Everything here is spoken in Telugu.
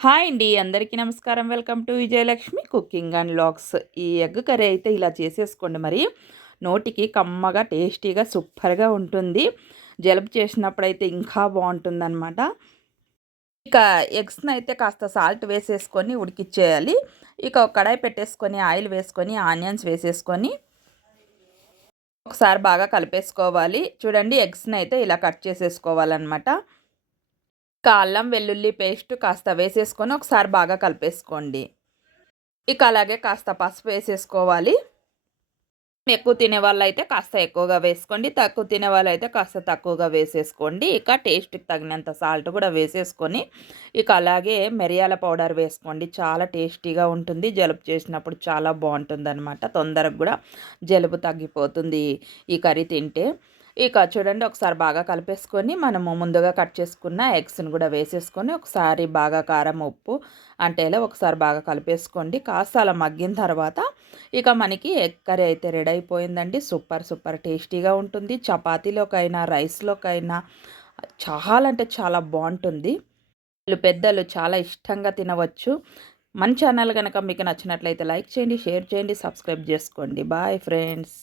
హాయ్ అండి, అందరికీ నమస్కారం. Welcome to Vijayalakshmi cooking and vlogs. ఈ ఎగ్ కర్రీ అయితే ఇలా చేసేసుకోండి. మరి నోటికి కమ్మగా టేస్టీగా సూపర్గా ఉంటుంది. జలుబు చేసినప్పుడైతే ఇంకా బాగుంటుందన్నమాట. ఇక ఎగ్స్ని అయితే కాస్త సాల్ట్ వేసేసుకొని ఉడికిచ్చేయాలి. ఇక ఒక కడాయి పెట్టేసుకొని ఆయిల్ వేసుకొని ఆనియన్స్ వేసేసుకొని ఒకసారి బాగా కలిపేసుకోవాలి. చూడండి, ఎగ్స్ని అయితే ఇలా కట్ చేసేసుకోవాలన్నమాట. ఇక అల్లం వెల్లుల్లి పేస్ట్ కాస్త వేసేసుకొని ఒకసారి బాగా కలిపేసుకోండి. ఇక అలాగే కాస్త పసుపు వేసేసుకోవాలి. ఎక్కువ తినేవాళ్ళైతే కాస్త ఎక్కువగా వేసుకోండి. తక్కువ తినేవాళ్ళైతే కాస్త తక్కువగా వేసేసుకోండి. ఇక టేస్ట్‌కి తగినంత సాల్ట్ కూడా వేసేసుకొని ఇక అలాగే మిరియాల పౌడర్ వేసుకోండి. చాలా టేస్టీగా ఉంటుంది. జలుబు చేసినప్పుడు చాలా బాగుంటుందన్నమాట. తొందరగా కూడా జలుబు తగ్గిపోతుంది ఈ కర్రీ తింటే. ఇక చూడండి, ఒకసారి బాగా కలిపేసుకొని మనము ముందుగా కట్ చేసుకున్న ఎగ్స్‌ని కూడా వేసేసుకొని ఒకసారి బాగా కారం, ఉప్పు అంటేలా ఒకసారి బాగా కలిపేసుకోండి. కాస్త అలా మగ్గిన తర్వాత ఇక మనకి ఎగ్ కర్రీ అయితే రెడీ అయిపోయిందండి. సూపర్ సూపర్ టేస్టీగా ఉంటుంది. చపాతీలోకైనా, రైస్‌లోకైనా చాలా అంటే చాలా బాగుంటుంది. పెద్దలు చాలా ఇష్టంగా తినవచ్చు. మన ఛానల్ గనక మీకు నచ్చినట్లయితే లైక్ చేయండి, షేర్ చేయండి, సబ్స్క్రైబ్ చేసుకోండి. Bye friends.